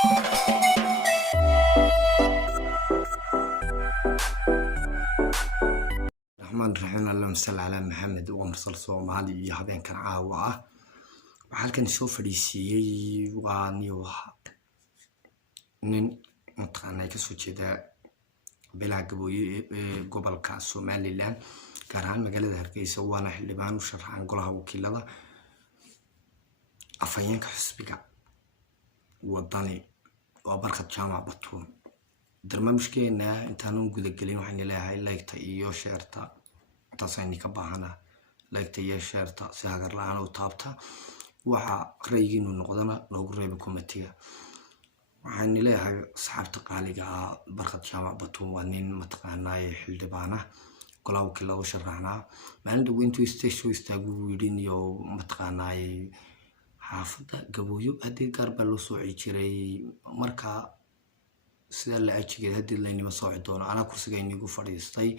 الرحمن الرحيم اللهم صل على محمد ومرسل صومالي iyo habeenkan caawa ah waxa kan soo fadhiisiyay waani waxa nin mataqaanay ka soo jeeda beelaha Gabooyo ee gobolka Somaliland gaar ahaan magaalada Hargeysa waana xildhibaan u sharaxan golaha wakiilada afayeenka xisbiga wadani oo barkad jaamac batuun barnaamijkeena intaanu guda galin waxaan leeyahay like iyo share-ta taasayni ka baahana like iyo share-ta si hagar la'aan u taabta waxa raygiinu noqdana loogu reebo committee waxaan leeyahay saxaabta qaaliga barkad jaamac batuun waa nin mataqaanay xildhibaana golaha wakiilada u sharaxna maalinta intuu station istaagu wiidin iyo mataqaanay xaafada Gabooyo hadii garba loo soo ciiray marka sida la ajigeed hadii laynima soo cidoon ana kursiga inigu fadhiistay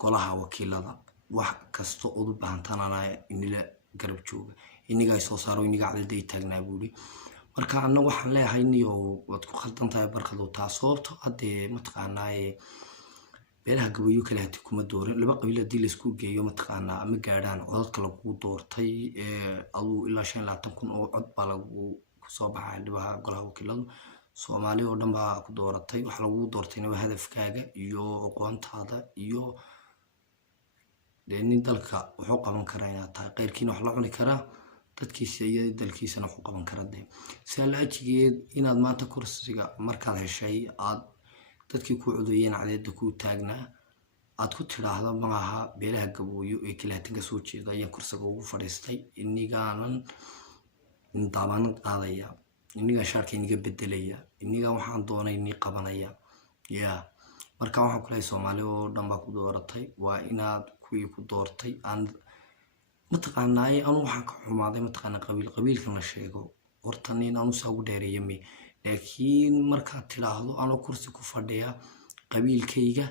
golaha wakiilada wax kasto u baahantaana inila garab jooga iniga soo saaro iniga cadaday taagnaa buuli marka anna waxaan leeyahay niyo wad ku khaldan tahay barkadu taasooto hadee mataqaanay beelaha Gabooyo kale hadii kuma doorin laba qabiil hadii la isku geeyo mataqaanaa ama gaadhaan codadka lagu doortay aduu ilaa 25,000 oo cod baa lagu soo baxay dhibaha golaha wakiilada Soomaaliya oo dhan baa ku dooratay wax lagu doortayna waa hadafkaaga iyo aqoontaada iyo nin dalka wuxuu qaban karaa inaad tahay qeyrkiina wax la cuni karaa dadkiisa iyo dalkiisana wuxuu qaban karaa si la ajigeed inaad maanta kursiga markaad heshay aad dadkii ku codeeyeen cadeeda ku taagnaa aad ku tiraahdo magaca beelaha Gabooyo ee kilaatinka soo jeeda ayaan kursiga ugu fadhiistay inigaanan daaban qaadaya iniga sharkii iniga bedelaya iniga waxaan doonay ni qabanaya marka waxaan ku leeyahay Soomaaliya oo dhan baa ku dooratay waa inaad kuwii ku doortay aan mataqaanay anu waxaan ka xumaaday mataqaanay qabiilkan la sheego horta nin aanu soo dheereeyay laakiin marka tiraahdo anu kursi ku fadhiya qabiilkayga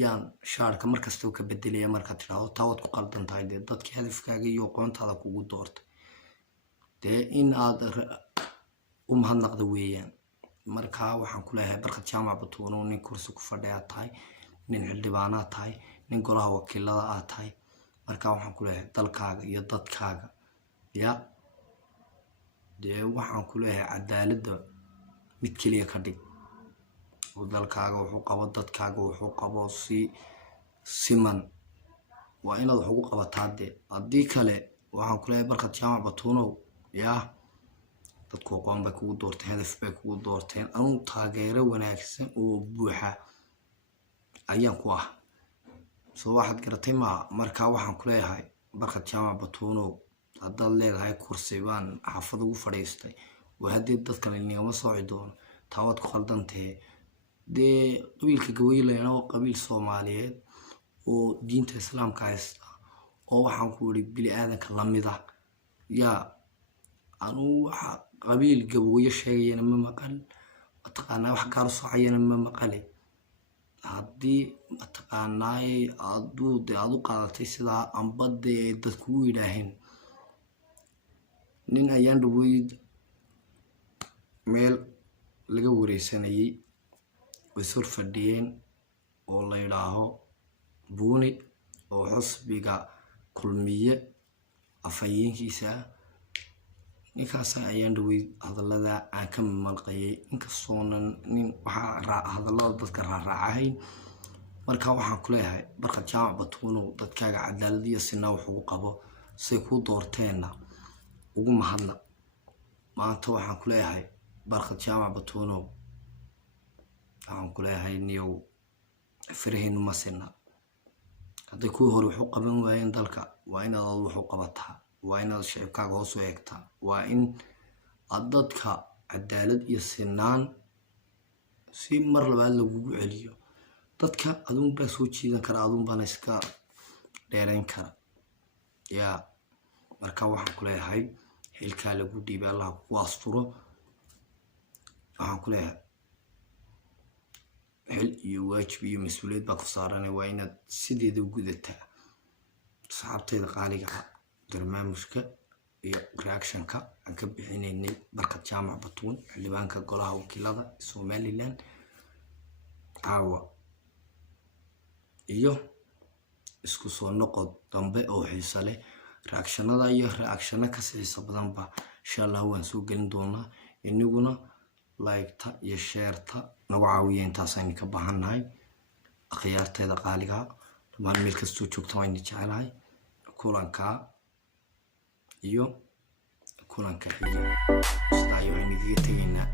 yaan shaarka markasta ka bedelaya marka tiraahdo taawad ku qaldan tahay dadkii hadafkaaga iyo aqoontaada kugu doortay in aad mahadnaqdo weeyaan marka waxaan ku leeyahay barkad jaamac batuun oo nin kursi ku fadhiya tahay nin xildhibaana tahay nin golaha wakiilada tahay marka waxaan ku leeyahay dalkaaga iyo dadkaaga waxaan ku leeyahay cadaaladda mid kaliya ka dhig dalkaaga wuxuu qabo dadkaaga wuxuu qabo si siman waa inaad wax ugu qabataa hadii kale waxaan ku leeyahay barkad jaamac batuun dadku aqoon bay kugu doortay hadaf bay kugu doorteen anu taageero wanaagsan oo buuxa ayaan ku ah soo waxaad garatay marka waxaan ku leeyahay barkad jaamac batuun haddaad leedahay kursi baan xaafad ugu fadhiistay oo hadii dadkan inagama soo cidoon taawad ku qaldantahay qabiilka Gabooyo leeyahay qabiil Soomaaliyeed oo diinta islaamka haysta oo waxaan ku wari bili aadanka lamida anu waxa qabiil Gabooyo sheegayna ma maqal mataqaanaa wax gaar soo cayana ma maqale hadii mataqaanaa aadu qaadatay sida ambade dadku u yiraahin nin ayaan dhaweyd meel laga wareysanayay way soo fadhiyeen oo la yiraahdo buuni oo xisbiga kulmiye afayeenkiisa ninkaas ayaan dhaweyd hadalada aan ka malqayay inkastoo nin waxa hadalada dadka raacahay marka waxaan ku leeyahay barkad jaamac batuun dadkaaga cadaalad iyo sinaa wuxuu qabo say ku doorteena ugu mahadnaq maanta waxaan ku leeyahay barkad jaamac batuun waxaan ku leeyahay niyow farihiin ma sinna hadii ku hor wuxuu qaban waayeen dalka waa inaad wuxuu qabataa waa inaad shacabkaaga hoos u eegtaa waa in dadka cadaalad iyo sinaan si mar labaad lagu celiyo dadka adun baa soo jiidan kara adun baa iska dheerayn kara marka waxaan ku leeyahay xilka lagu dhiibay Allah ku asturo waxaan ku leeyahay xil iyo waajib iyo mas'uuliyad baa ku saaran waa inaad sideeda u gudataa saxaabtayda qaaliga barnaamijka iyo reaction-ka aan ka bixinaynay barkad jaamac batuun xildhibaanka golaha wakiilada Somaliland caawa iyo isku soo noqod dambe oo xiiso leh reaction-nada iyo reaction-na ka xiiso badan ba insha Allah waan soo gelin doonaa inaguna like-ta iyo share-ta nagu caawiya intaasaan ka baahanahay akhyaarteeda qaaliga dhammaan meel kastoo joogto waan jecelahay kulanka iyo kulanka xiga sida ayuu inaga tagaynaa